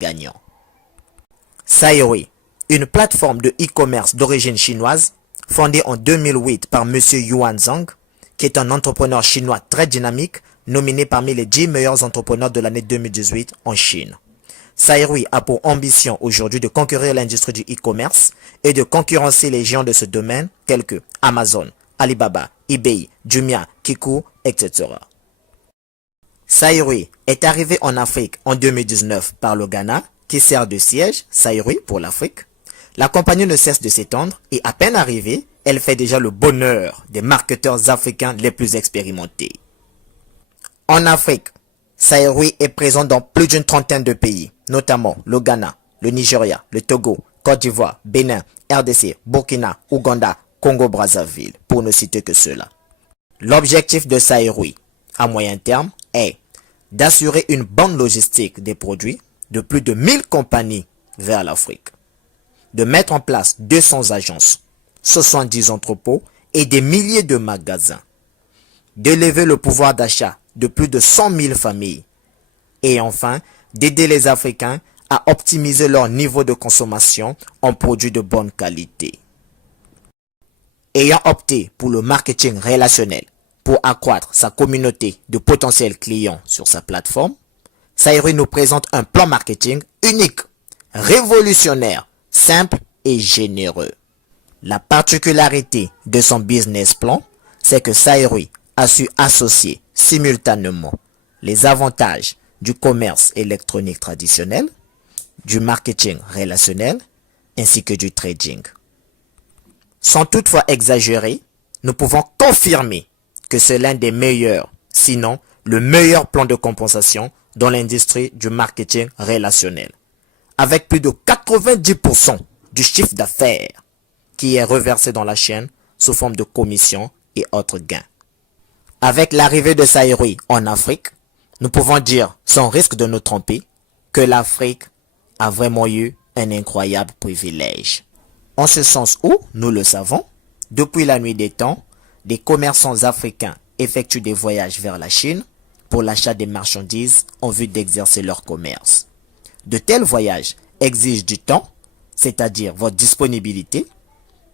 gagnant. Saïroui, une plateforme de e-commerce d'origine chinoise, fondée en 2008 par M. Yuan Zhang, qui est un entrepreneur chinois très dynamique, nominé parmi les 10 meilleurs entrepreneurs de l'année 2018 en Chine. Saïroui a pour ambition aujourd'hui de conquérir l'industrie du e-commerce et de concurrencer les géants de ce domaine tels que Amazon, Alibaba, eBay, Jumia, Kiku, etc. Saïroui est arrivé en Afrique en 2019 par le Ghana, qui sert de siège, Saïroui pour l'Afrique. La compagnie ne cesse de s'étendre et à peine arrivée, elle fait déjà le bonheur des marketeurs africains les plus expérimentés. En Afrique, Saïroui est présent dans plus d'une trentaine de pays, notamment le Ghana, le Nigeria, le Togo, Côte d'Ivoire, Bénin, RDC, Burkina, Ouganda, Congo-Brazzaville, pour ne citer que cela. L'objectif de Saïroui, à moyen terme, est d'assurer une bonne logistique des produits de plus de 1000 compagnies vers l'Afrique, de mettre en place 200 agences, 70 entrepôts et des milliers de magasins, d'élever le pouvoir d'achat de plus de 100 000 familles et enfin d'aider les Africains à optimiser leur niveau de consommation en produits de bonne qualité. Ayant opté pour le marketing relationnel pour accroître sa communauté de potentiels clients sur sa plateforme, Saïroui nous présente un plan marketing unique, révolutionnaire, simple et généreux. La particularité de son business plan, c'est que Saïroui a su associer simultanément les avantages du commerce électronique traditionnel, du marketing relationnel ainsi que du trading. Sans toutefois exagérer, nous pouvons confirmer que c'est l'un des meilleurs, sinon le meilleur plan de compensation dans l'industrie du marketing relationnel, avec plus de 90% du chiffre d'affaires qui est reversé dans la chaîne sous forme de commissions et autres gains. Avec l'arrivée de Saïroui en Afrique, nous pouvons dire, sans risque de nous tromper, que l'Afrique a vraiment eu un incroyable privilège. En ce sens où, nous le savons, depuis la nuit des temps, des commerçants africains effectuent des voyages vers la Chine pour l'achat des marchandises en vue d'exercer leur commerce. De tels voyages exigent du temps, c'est-à-dire votre disponibilité,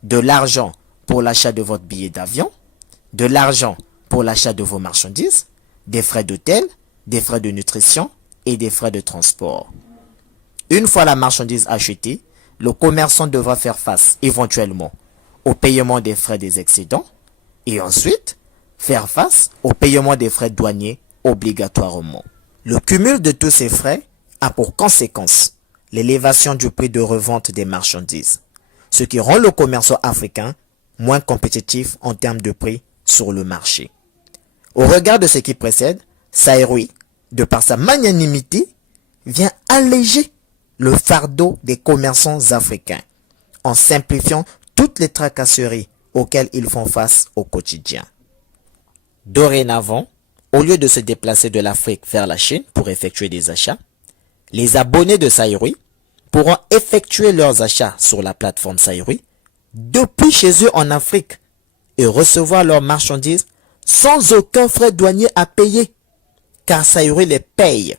de l'argent pour l'achat de votre billet d'avion, de l'argent pour l'achat de vos marchandises, des frais d'hôtel, des frais de nutrition et des frais de transport. Une fois la marchandise achetée, le commerçant devra faire face éventuellement au paiement des frais des excédents et ensuite faire face au paiement des frais douaniers obligatoirement. Le cumul de tous ces frais a pour conséquence l'élévation du prix de revente des marchandises, ce qui rend le commerçant africain moins compétitif en termes de prix sur le marché. Au regard de ce qui précède, Saïroui, de par sa magnanimité, vient alléger le fardeau des commerçants africains en simplifiant toutes les tracasseries auxquelles ils font face au quotidien. Dorénavant, au lieu de se déplacer de l'Afrique vers la Chine pour effectuer des achats, les abonnés de Saïroui pourront effectuer leurs achats sur la plateforme Saïroui depuis chez eux en Afrique et recevoir leurs marchandises sans aucun frais douanier à payer, car Saïroui les paye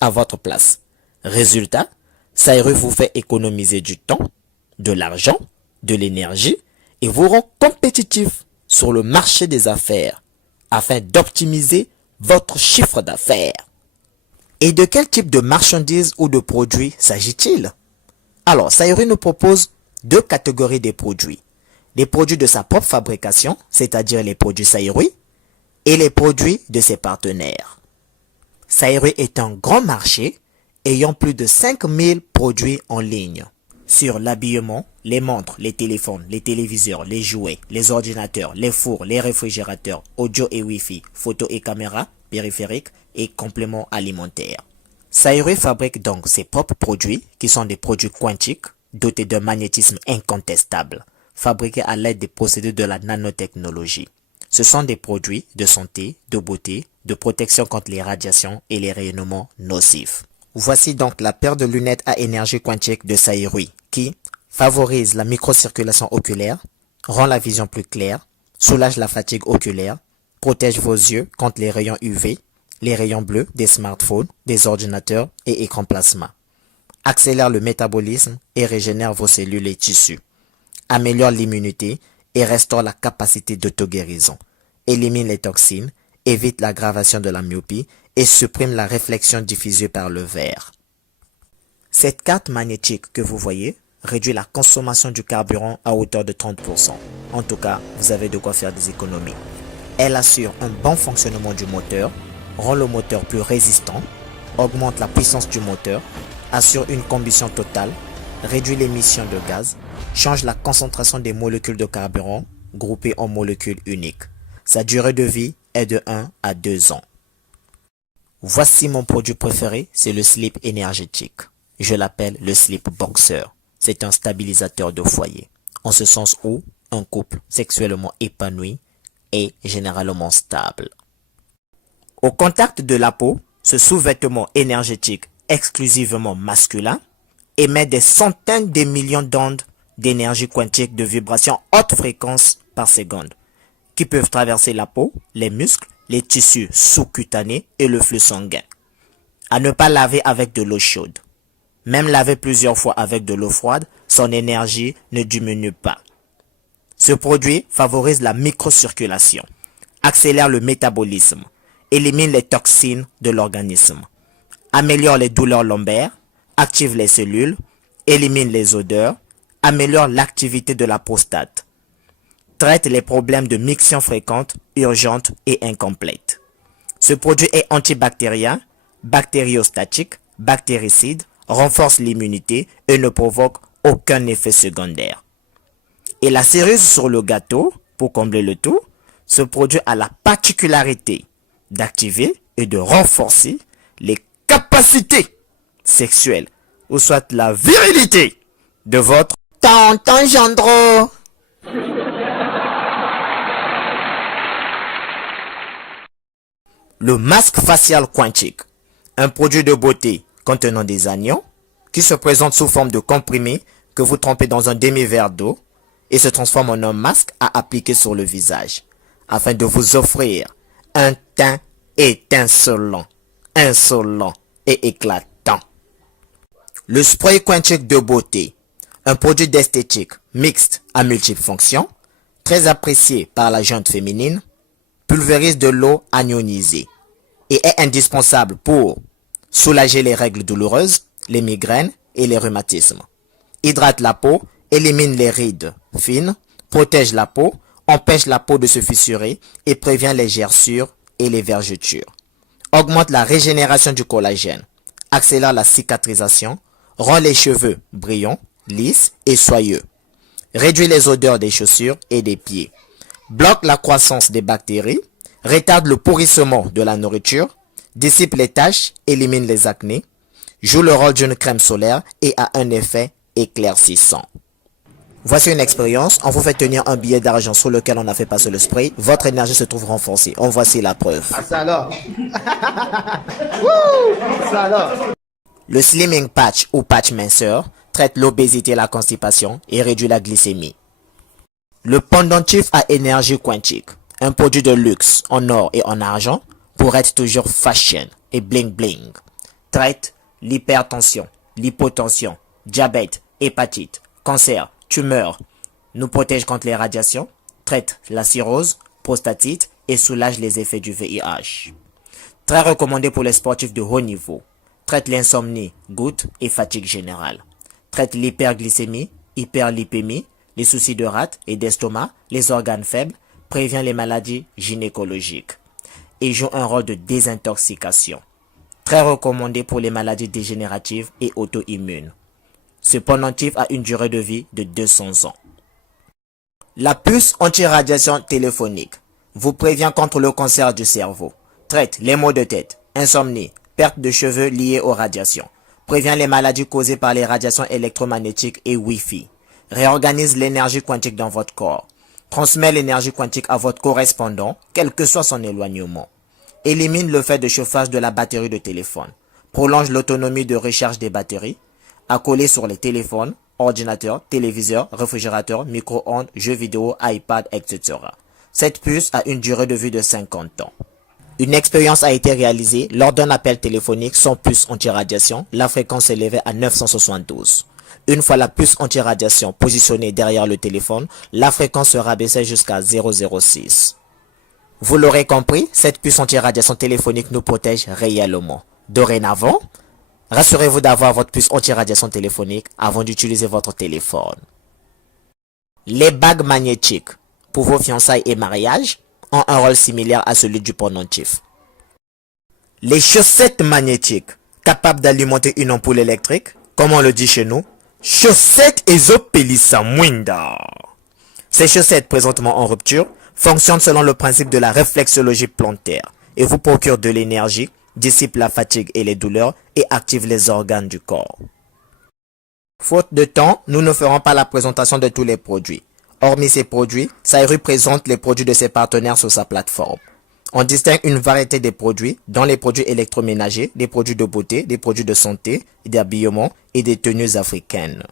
à votre place. Résultat, Saïroui vous fait économiser du temps, de l'argent, de l'énergie et vous rend compétitif sur le marché des affaires afin d'optimiser votre chiffre d'affaires. Et de quel type de marchandises ou de produits s'agit-il? Alors, Saïroui nous propose deux catégories de produits. Les produits de sa propre fabrication, c'est-à-dire les produits Saïroui, et les produits de ses partenaires. Saïroui est un grand marché ayant plus de 5000 produits en ligne. Sur l'habillement, les montres, les téléphones, les téléviseurs, les jouets, les ordinateurs, les fours, les réfrigérateurs, audio et Wi-Fi, photos et caméras, périphériques et compléments alimentaires. Saïroui fabrique donc ses propres produits qui sont des produits quantiques dotés d'un magnétisme incontestable, fabriqués à l'aide des procédés de la nanotechnologie. Ce sont des produits de santé, de beauté, de protection contre les radiations et les rayonnements nocifs. Voici donc la paire de lunettes à énergie quantique de Saïroui qui favorise la microcirculation oculaire, rend la vision plus claire, soulage la fatigue oculaire, protège vos yeux contre les rayons UV, les rayons bleus des smartphones, des ordinateurs et écrans plasma. accélère le métabolisme et régénère vos cellules et tissus, améliore l'immunité et restaure la capacité d'auto-guérison, élimine les toxines, évite l'aggravation de la myopie et supprime la réflexion diffusée par le verre. Cette carte magnétique que vous voyez réduit la consommation du carburant à hauteur de 30%. En tout cas, vous avez de quoi faire des économies. Elle assure un bon fonctionnement du moteur, rend le moteur plus résistant, augmente la puissance du moteur, assure une combustion totale, réduit l'émission de gaz, change la concentration des molécules de carburant groupées en molécules uniques. Sa durée de vie est de 1 à 2 ans. Voici mon produit préféré, c'est le slip énergétique. Je l'appelle le slip boxer. C'est un stabilisateur de foyer. En ce sens où un couple sexuellement épanoui est généralement stable. Au contact de la peau, ce sous-vêtement énergétique exclusivement masculin émet des centaines de millions d'ondes d'énergie quantique de vibrations haute fréquence par seconde, qui peuvent traverser la peau, les muscles, les tissus sous-cutanés et le flux sanguin. À ne pas laver avec de l'eau chaude. Même laver plusieurs fois avec de l'eau froide, son énergie ne diminue pas. Ce produit favorise la microcirculation, accélère le métabolisme, élimine les toxines de l'organisme, améliore les douleurs lombaires, active les cellules, élimine les odeurs, améliore l'activité de la prostate, traite les problèmes de miction fréquente, urgente et incomplète. Ce produit est antibactérien, bactériostatique, bactéricide, renforce l'immunité et ne provoque aucun effet secondaire. Et la cerise sur le gâteau, pour combler le tout, ce produit a la particularité d'activer et de renforcer les capacités sexuelles, ou soit la virilité de votre tonton Gendreau. Le masque facial quantique, un produit de beauté contenant des anions qui se présente sous forme de comprimé que vous trempez dans un demi-verre d'eau et se transforme en un masque à appliquer sur le visage afin de vous offrir un teint étincelant, insolent et éclatant. Le spray quantique de beauté, un produit d'esthétique mixte à multiples fonctions, très apprécié par la gente féminine, pulvérise de l'eau ionisée et est indispensable pour soulager les règles douloureuses, les migraines et les rhumatismes. Hydrate la peau, élimine les rides fines, protège la peau, empêche la peau de se fissurer et prévient les gerçures et les vergetures. Augmente la régénération du collagène, accélère la cicatrisation, rend les cheveux brillants, lisses et soyeux. Réduit les odeurs des chaussures et des pieds. Bloque la croissance des bactéries, retarde le pourrissement de la nourriture, dissipe les taches, élimine les acnés, joue le rôle d'une crème solaire et a un effet éclaircissant. Voici une expérience, on vous fait tenir un billet d'argent sur lequel on a fait passer le spray, votre énergie se trouve renforcée. En voici la preuve. Ah, ça alors. Ça alors. Le slimming patch ou patch minceur traite l'obésité et la constipation et réduit la glycémie. Le pendentif à énergie quantique, un produit de luxe en or et en argent pour être toujours fashion et bling bling, traite l'hypertension, l'hypotension, diabète, hépatite, cancer, tumeur, nous protège contre les radiations, traite la cirrhose, prostatite et soulage les effets du VIH. Très recommandé pour les sportifs de haut niveau, traite l'insomnie, goutte et fatigue générale, traite l'hyperglycémie, hyperlipémie, les soucis de rate et d'estomac, les organes faibles, prévient les maladies gynécologiques et joue un rôle de désintoxication. Très recommandé pour les maladies dégénératives et auto-immunes. Ce pendentif a une durée de vie de 200 ans. La puce anti-radiation téléphonique vous prévient contre le cancer du cerveau, traite les maux de tête, insomnie, perte de cheveux liés aux radiations, prévient les maladies causées par les radiations électromagnétiques et Wi-Fi, réorganise l'énergie quantique dans votre corps, transmet l'énergie quantique à votre correspondant, quel que soit son éloignement, élimine le fait de chauffage de la batterie de téléphone, prolonge l'autonomie de recharge des batteries, accolé sur les téléphones, ordinateurs, téléviseurs, réfrigérateurs, micro-ondes, jeux vidéo, iPad, etc. Cette puce a une durée de vie de 50 ans. Une expérience a été réalisée lors d'un appel téléphonique sans puce anti-radiation. La fréquence s'élevait à 972. Une fois la puce anti-radiation positionnée derrière le téléphone, la fréquence se rabaissait jusqu'à 006. Vous l'aurez compris, cette puce anti-radiation téléphonique nous protège réellement. Dorénavant, rassurez-vous d'avoir votre puce anti-radiation téléphonique avant d'utiliser votre téléphone. Les bagues magnétiques pour vos fiançailles et mariages ont un rôle similaire à celui du pendentif. Les chaussettes magnétiques capables d'alimenter une ampoule électrique, comme on le dit chez nous, chaussettes Ezopelisa Mwinda. Ces chaussettes présentement en rupture fonctionnent selon le principe de la réflexologie plantaire et vous procurent de l'énergie, dissipent la fatigue et les douleurs et activent les organes du corps. Faute de temps, nous ne ferons pas la présentation de tous les produits. Hormis ces produits, Saïru présente les produits de ses partenaires sur sa plateforme. On distingue une variété de produits, dont les produits électroménagers, des produits de beauté, des produits de santé, d'habillement et des tenues africaines.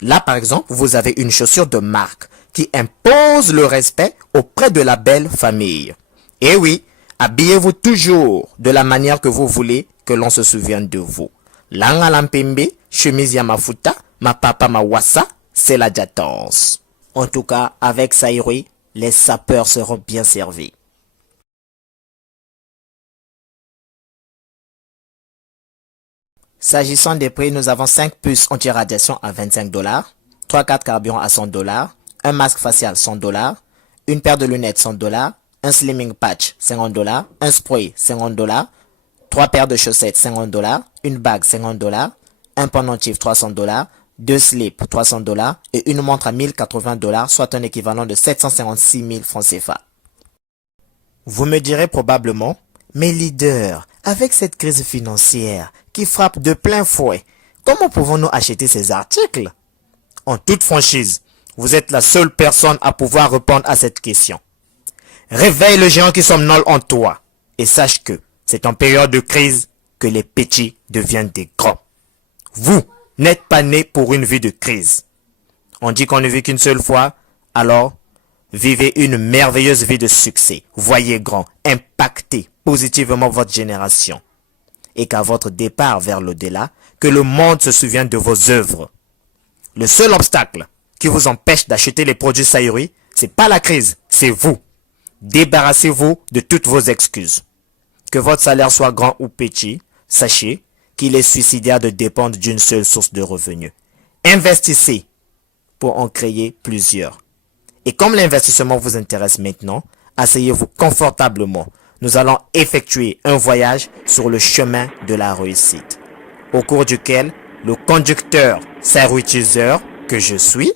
Là, par exemple, vous avez une chaussure de marque qui impose le respect auprès de la belle famille. Et oui, habillez-vous toujours de la manière que vous voulez que l'on se souvienne de vous. Langa lampembe, chemise Yamafuta, ma papa ma wassa, c'est la jatance. En tout cas, avec Saïru, les sapeurs seront bien servis. S'agissant des prix, nous avons 5 puces anti-radiation à 25 $, 3-4 carburants à 100 $, un masque facial 100 $, une paire de lunettes 100 $, un slimming patch 50 $, un spray 50 $, 3 paires de chaussettes 50 $, une bague 50 $, un pendentif 300 $, 2 slips 300 $ et une montre à 1080 $, soit un équivalent de 756 000 francs CFA. Vous me direz probablement, mais leader, avec cette crise financière qui frappe de plein fouet, comment pouvons-nous acheter ces articles? En toute franchise, vous êtes la seule personne à pouvoir répondre à cette question. Réveille le géant qui somnole en toi et sache que c'est en période de crise que les petits deviennent des grands. Vous n'êtes pas né pour une vie de crise. On dit qu'on ne vit qu'une seule fois, alors vivez une merveilleuse vie de succès. Voyez grand, impactez positivement votre génération. Et qu'à votre départ vers l'au-delà, que le monde se souvienne de vos œuvres. Le seul obstacle qui vous empêche d'acheter les produits Saïru, c'est pas la crise, c'est vous. Débarrassez-vous de toutes vos excuses. Que votre salaire soit grand ou petit, sachez qu'il est suicidaire de dépendre d'une seule source de revenus. Investissez pour en créer plusieurs. Et comme l'investissement vous intéresse maintenant, asseyez-vous confortablement. Nous allons effectuer un voyage sur le chemin de la réussite, au cours duquel le conducteur Saïrutiseur que je suis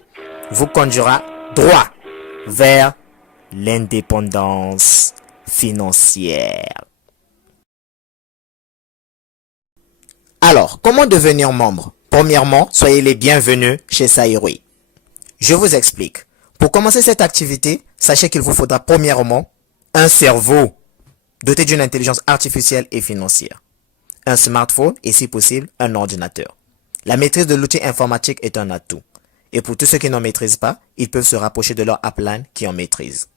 vous conduira droit vers l'indépendance financière. Alors, comment devenir membre? Premièrement, soyez les bienvenus chez Saïru. Je vous explique. Pour commencer cette activité, sachez qu'il vous faudra premièrement un cerveau doté d'une intelligence artificielle et financière, un smartphone et si possible un ordinateur. La maîtrise de l'outil informatique est un atout. Et pour tous ceux qui n'en maîtrisent pas, ils peuvent se rapprocher de leur upline qui en maîtrise.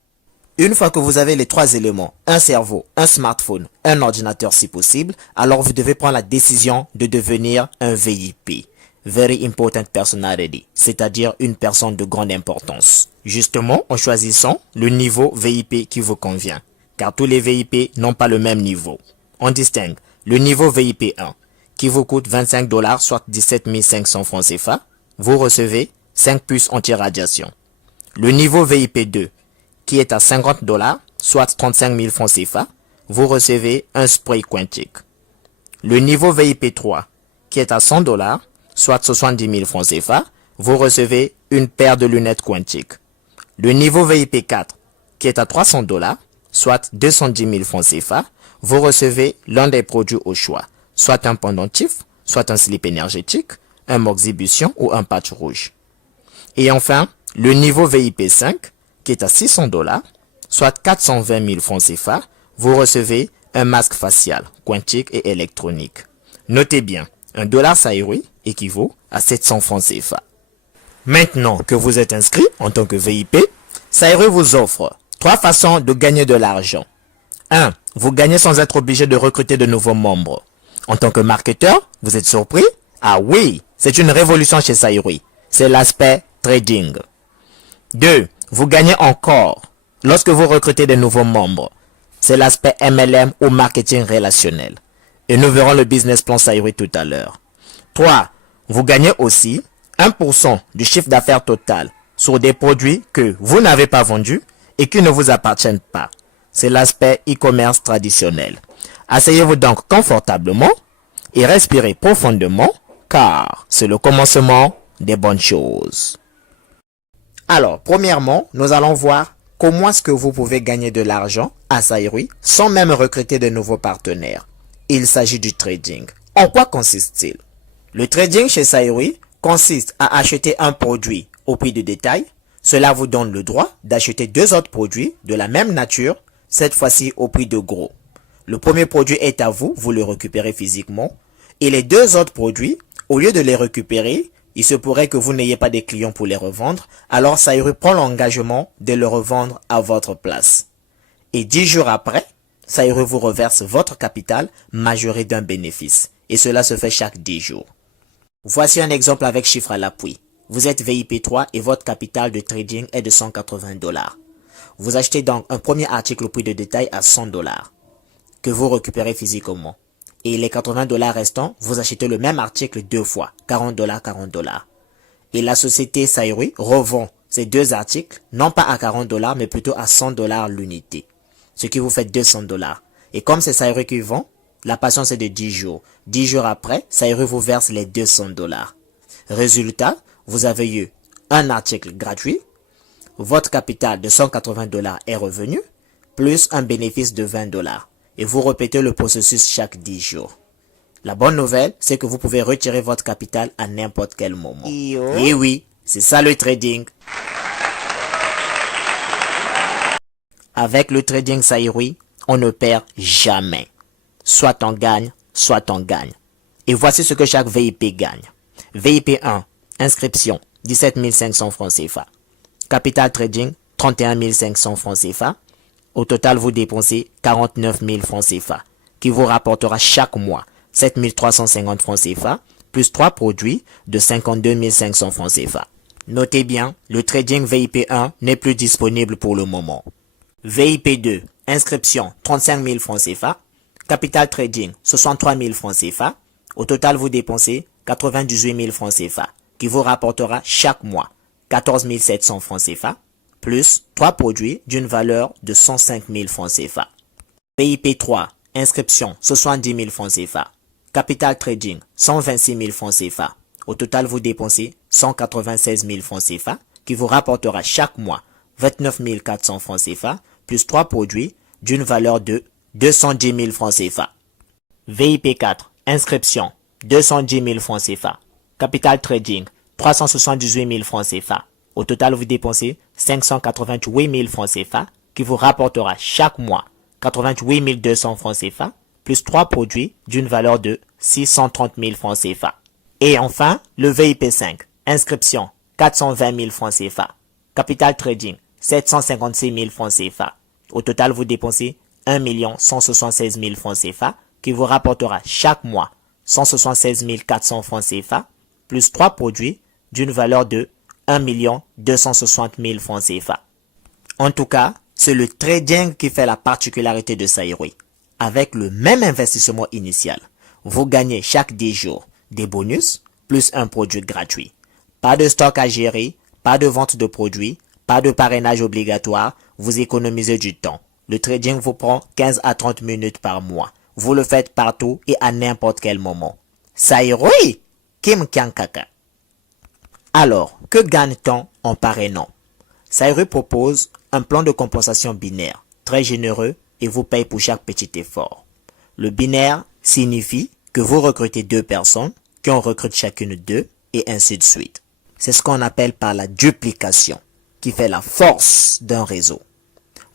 Une fois que vous avez les trois éléments, un cerveau, un smartphone, un ordinateur si possible, alors vous devez prendre la décision de devenir un VIP. Very Important Personality, c'est-à-dire une personne de grande importance. Justement, en choisissant le niveau VIP qui vous convient, car tous les VIP n'ont pas le même niveau. On distingue le niveau VIP 1, qui vous coûte 25 $, soit 17 500 francs CFA, vous recevez 5 puces anti-radiation. Le niveau VIP 2, qui est à 50 $, soit 35 000 francs CFA, vous recevez un spray quantique. Le niveau VIP 3, qui est à 100 $, soit 70 000 francs CFA, vous recevez une paire de lunettes quantiques. Le niveau VIP 4, qui est à 300 $, soit 210 000 francs CFA, vous recevez l'un des produits au choix, soit un pendentif, soit un slip énergétique, un moxibution ou un patch rouge. Et enfin, le niveau VIP 5, qui est à 600 $, soit 420 000 francs CFA, vous recevez un masque facial, quantique et électronique. Notez bien, $1 Saïru équivaut à 700 francs CFA. Maintenant que vous êtes inscrit en tant que VIP, Saïru vous offre 3 façons de gagner de l'argent. 1. Vous gagnez sans être obligé de recruter de nouveaux membres. En tant que marketeur, vous êtes surpris? Ah oui, c'est une révolution chez Saïroui. C'est l'aspect trading. 2. Vous gagnez encore lorsque vous recrutez de nouveaux membres. C'est l'aspect MLM ou marketing relationnel. Et nous verrons le business plan Saïroui tout à l'heure. 3. Vous gagnez aussi 1% du chiffre d'affaires total sur des produits que vous n'avez pas vendus et qui ne vous appartiennent pas. C'est l'aspect e-commerce traditionnel. Asseyez-vous donc confortablement et respirez profondément car c'est le commencement des bonnes choses. Alors, premièrement, nous allons voir comment est-ce que vous pouvez gagner de l'argent à Saïroui sans même recruter de nouveaux partenaires. Il s'agit du trading. En quoi consiste-t-il? Le trading chez Saïroui consiste à acheter un produit au prix de détail. Cela vous donne le droit d'acheter deux autres produits de la même nature, cette fois-ci au prix de gros. Le premier produit est à vous, vous le récupérez physiquement. Et les deux autres produits, au lieu de les récupérer, il se pourrait que vous n'ayez pas de clients pour les revendre, alors Saïroui prend l'engagement de le revendre à votre place. Et 10 jours après, Saïroui vous reverse votre capital majoré d'un bénéfice. Et cela se fait chaque 10 jours. Voici un exemple avec chiffre à l'appui. Vous êtes VIP3 et votre capital de trading est de $180. Vous achetez donc un premier article au prix de détail à $100 que vous récupérez physiquement. Et les $80 restants, vous achetez le même article deux fois, $40, $40. Et la société Saïroui revend ces deux articles, non pas à $40, mais plutôt à $100 l'unité. Ce qui vous fait $200. Et comme c'est Saïroui qui vend, la patience est de 10 jours. 10 jours après, Saïroui vous verse les $200. Résultat, vous avez eu un article gratuit, votre capital de $180 est revenu, plus un bénéfice de $20. Et vous répétez le processus chaque 10 jours. La bonne nouvelle, c'est que vous pouvez retirer votre capital à n'importe quel moment. Et oui, c'est ça le trading. Avec le trading Saïroui, on ne perd jamais. Soit on gagne, soit on gagne. Et voici ce que chaque VIP gagne. VIP 1, inscription, 17 500 francs CFA. Capital trading, 31 500 francs CFA. Au total, vous dépensez 49 000 francs CFA, qui vous rapportera chaque mois 7 350 francs CFA, plus 3 produits de 52 500 francs CFA. Notez bien, le trading VIP 1 n'est plus disponible pour le moment. VIP 2, inscription, 35 000 francs CFA. Capital trading, 63 000 francs CFA. Au total, vous dépensez 98 000 francs CFA, qui vous rapportera chaque mois 14 700 francs CFA, plus 3 produits d'une valeur de 105 000 francs CFA. VIP 3, inscription, 70 000 francs CFA. Capital trading, 126 000 francs CFA. Au total, vous dépensez 196 000 francs CFA, qui vous rapportera chaque mois 29 400 francs CFA, plus 3 produits d'une valeur de 210 000 francs CFA. VIP 4, inscription, 210 000 francs CFA. Capital trading, 378 000 francs CFA. Au total, vous dépensez 588 000 francs CFA, qui vous rapportera chaque mois 88 200 francs CFA, plus 3 produits d'une valeur de 630 000 francs CFA. Et enfin, le VIP 5, inscription, 420 000 francs CFA. Capital trading, 756 000 francs CFA. Au total, vous dépensez 1 176 000 francs CFA, qui vous rapportera chaque mois 176 400 francs CFA, plus 3 produits d'une valeur de 1 260 000 francs CFA. En tout cas, c'est le trading qui fait la particularité de Saïroui. Avec le même investissement initial, vous gagnez chaque 10 jours des bonus plus un produit gratuit. Pas de stock à gérer, pas de vente de produits, pas de parrainage obligatoire, vous économisez du temps. Le trading vous prend 15 à 30 minutes par mois. Vous le faites partout et à n'importe quel moment. Saïroui, Kim Kyankaka. Alors, que gagne-t-on en parrainant? Saïroui propose un plan de compensation binaire, très généreux et vous paye pour chaque petit effort. Le binaire signifie que vous recrutez 2 personnes, qui en recrutent chacune 2 et ainsi de suite. C'est ce qu'on appelle par la duplication, qui fait la force d'un réseau.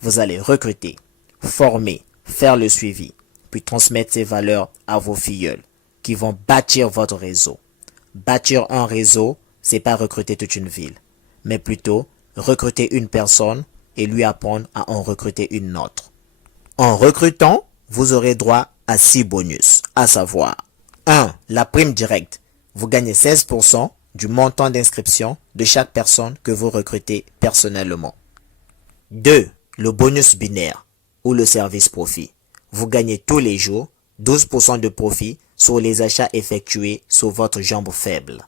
Vous allez recruter, former, faire le suivi, puis transmettre ces valeurs à vos filleuls, qui vont bâtir votre réseau. Bâtir un réseau, c'est pas recruter toute une ville, mais plutôt recruter une personne et lui apprendre à en recruter une autre. En recrutant, vous aurez droit à 6 bonus, à savoir 1. La prime directe. Vous gagnez 16% du montant d'inscription de chaque personne que vous recrutez personnellement. 2. Le bonus binaire ou le service profit. Vous gagnez tous les jours 12% de profit sur les achats effectués sur votre jambe faible.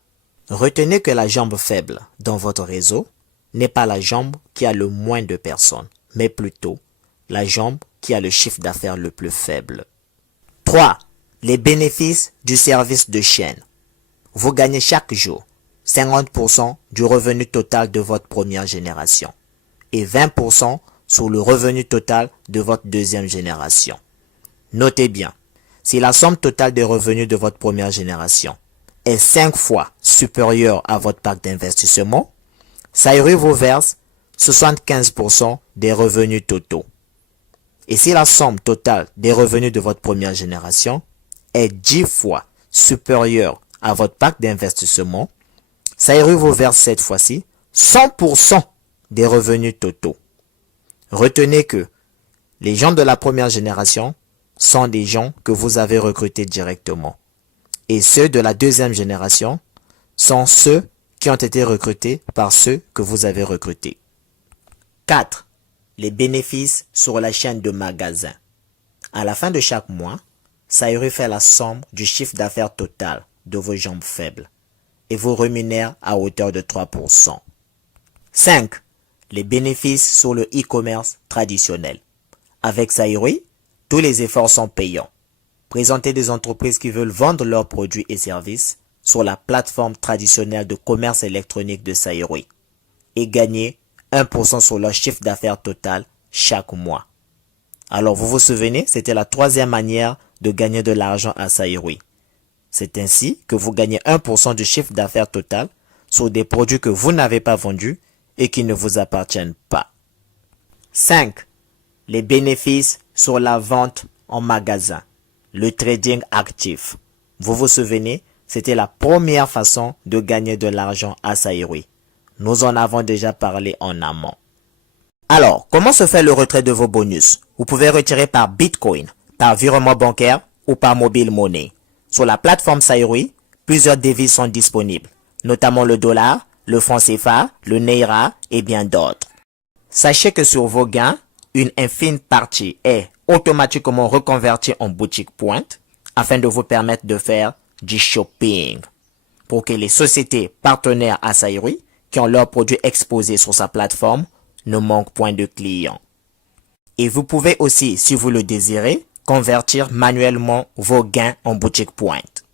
Retenez que la jambe faible dans votre réseau n'est pas la jambe qui a le moins de personnes, mais plutôt la jambe qui a le chiffre d'affaires le plus faible. 3. Les bénéfices du service de chaîne. Vous gagnez chaque jour 50% du revenu total de votre première génération et 20% sur le revenu total de votre deuxième génération. Notez bien, si la somme totale des revenus de votre première génération est 5 fois supérieure à votre pack d'investissement, Sayuri vous verse 75% des revenus totaux. Et si la somme totale des revenus de votre première génération est 10 fois supérieure à votre pack d'investissement, Sayuri vous verse cette fois-ci 100% des revenus totaux. Retenez que les gens de la première génération sont des gens que vous avez recrutés directement. Et ceux de la deuxième génération sont ceux qui ont été recrutés par ceux que vous avez recrutés. 4. Les bénéfices sur la chaîne de magasins. À la fin de chaque mois, Sayuri fait la somme du chiffre d'affaires total de vos jambes faibles et vous rémunère à hauteur de 3%. 5. Les bénéfices sur le e-commerce traditionnel. Avec Sayuri, tous les efforts sont payants. Présentez des entreprises qui veulent vendre leurs produits et services sur la plateforme traditionnelle de commerce électronique de Sayuri et gagnez 1% sur leur chiffre d'affaires total chaque mois. Alors vous vous souvenez, c'était la troisième manière de gagner de l'argent à Sayuri. C'est ainsi que vous gagnez 1% du chiffre d'affaires total sur des produits que vous n'avez pas vendus et qui ne vous appartiennent pas. 5. Les bénéfices sur la vente en magasin. Le trading actif. Vous vous souvenez, c'était la première façon de gagner de l'argent à Sayuri. Nous en avons déjà parlé en amont. Alors, comment se fait le retrait de vos bonus? Vous pouvez retirer par Bitcoin, par virement bancaire ou par mobile money. Sur la plateforme Sayuri, plusieurs devises sont disponibles, notamment le dollar, le franc CFA, le Naira et bien d'autres. Sachez que sur vos gains, une infime partie est automatiquement reconvertie en boutique pointe afin de vous permettre de faire du shopping. Pour que les sociétés partenaires à Sayuri qui ont leurs produits exposés sur sa plateforme ne manquent point de clients. Et vous pouvez aussi, si vous le désirez, convertir manuellement vos gains en boutique pointe.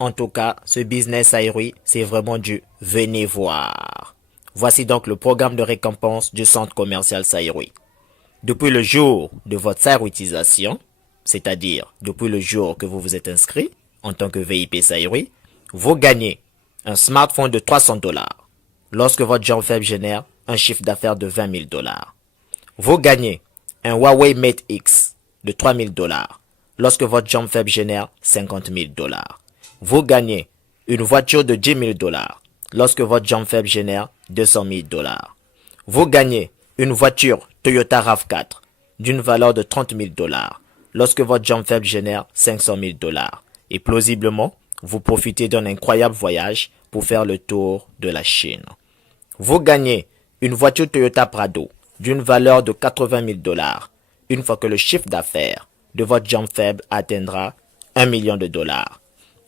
En tout cas, ce business Sayuri, c'est vraiment du venez voir. Voici donc le programme de récompense du centre commercial Sayuri. Depuis le jour de votre sayruitisation, c'est-à-dire depuis le jour que vous vous êtes inscrit en tant que VIP Sayuri, vous gagnez un smartphone de $300 lorsque votre jambe faible génère un chiffre d'affaires de $20,000. Vous gagnez un Huawei Mate X de $3,000 lorsque votre jambe faible génère $50,000. Vous gagnez une voiture de $10,000 lorsque votre jambe faible génère $200,000. Vous gagnez une voiture Toyota RAV4 d'une valeur de $30,000 lorsque votre jambe faible génère $500,000. Et plausiblement, vous profitez d'un incroyable voyage pour faire le tour de la Chine. Vous gagnez une voiture Toyota Prado d'une valeur de $80,000 une fois que le chiffre d'affaires de votre jambe faible atteindra $1 million.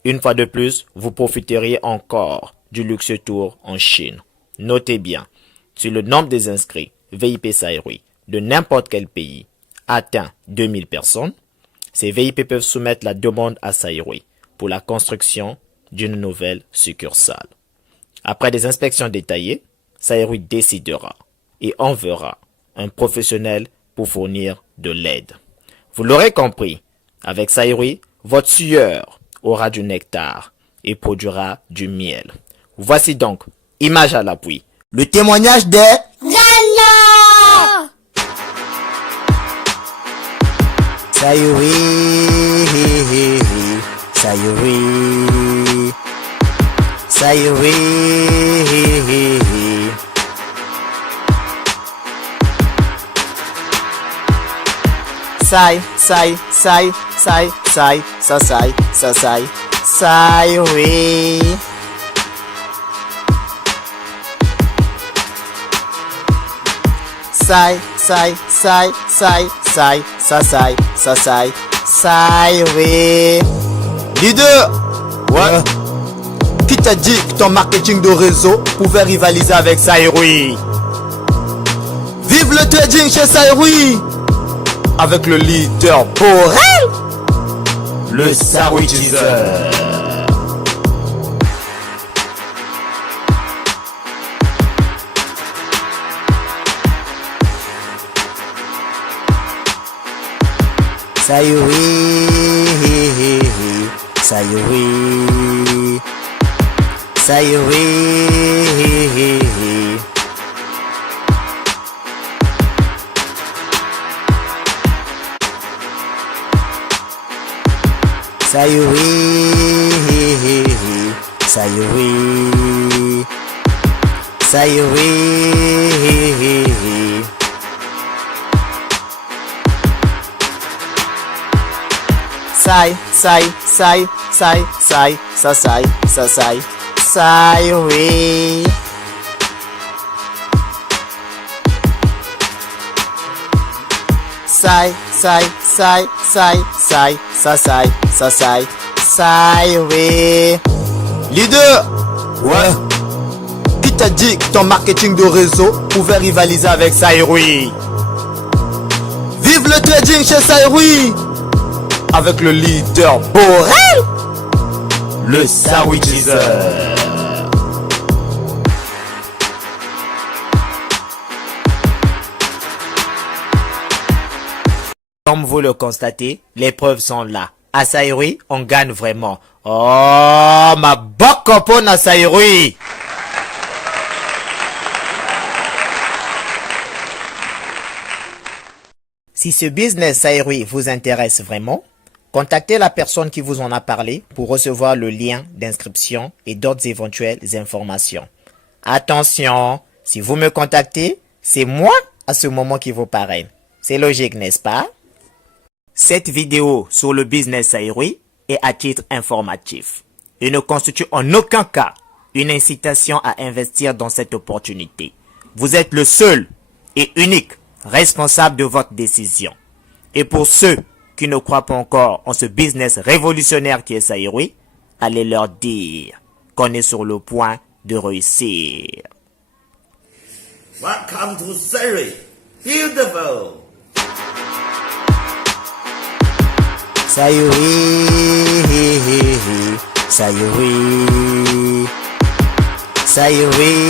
Une fois de plus, vous profiterez encore du luxe tour en Chine. Notez bien, si le nombre des inscrits VIP Sayuri de n'importe quel pays atteint 2000 personnes, ces VIP peuvent soumettre la demande à Sayuri pour la construction d'une nouvelle succursale. Après des inspections détaillées, Sayuri décidera et enverra un professionnel pour fournir de l'aide. Vous l'aurez compris, avec Sayuri, votre sueur aura du nectar et produira du miel. Voici donc, image à l'appui, le témoignage des gagnants. Sayuri, Sayuri, Sayuri. Sai, oui. Sai, oui. Leader! Ouais. Qui t'a dit que ton marketing de réseau pouvait rivaliser avec Saïroui? Vive le trading chez Saïroui! Avec le leader Borel, le Saïroui teaser. Saïroui, Saïroui, Saïroui. Saïroui, Saïroui, Saïroui. Saïroui. Saïroui. Leader! Ouais. Qui t'a dit que ton marketing de réseau pouvait rivaliser avec Saïroui? Vive le trading chez Saïroui! Avec le leader Borel, le Saïroui teaser. Comme vous le constatez, les preuves sont là. À Saïroui, on gagne vraiment. Oh, ma bokopon à Saïroui. Si ce business Saïroui vous intéresse vraiment, contactez la personne qui vous en a parlé pour recevoir le lien d'inscription et d'autres éventuelles informations. Attention, si vous me contactez, c'est moi à ce moment qui vous parraine. C'est logique, n'est-ce pas? Cette vidéo sur le business Saïroui est à titre informatif et ne constitue en aucun cas une incitation à investir dans cette opportunité. Vous êtes le seul et unique responsable de votre décision. Et pour ceux qui ne croient pas encore en ce business révolutionnaire qui est Saïroui, allez leur dire qu'on est sur le point de réussir. Welcome to Saïroui. Beautiful. Saïroui, Saïroui, Saïroui.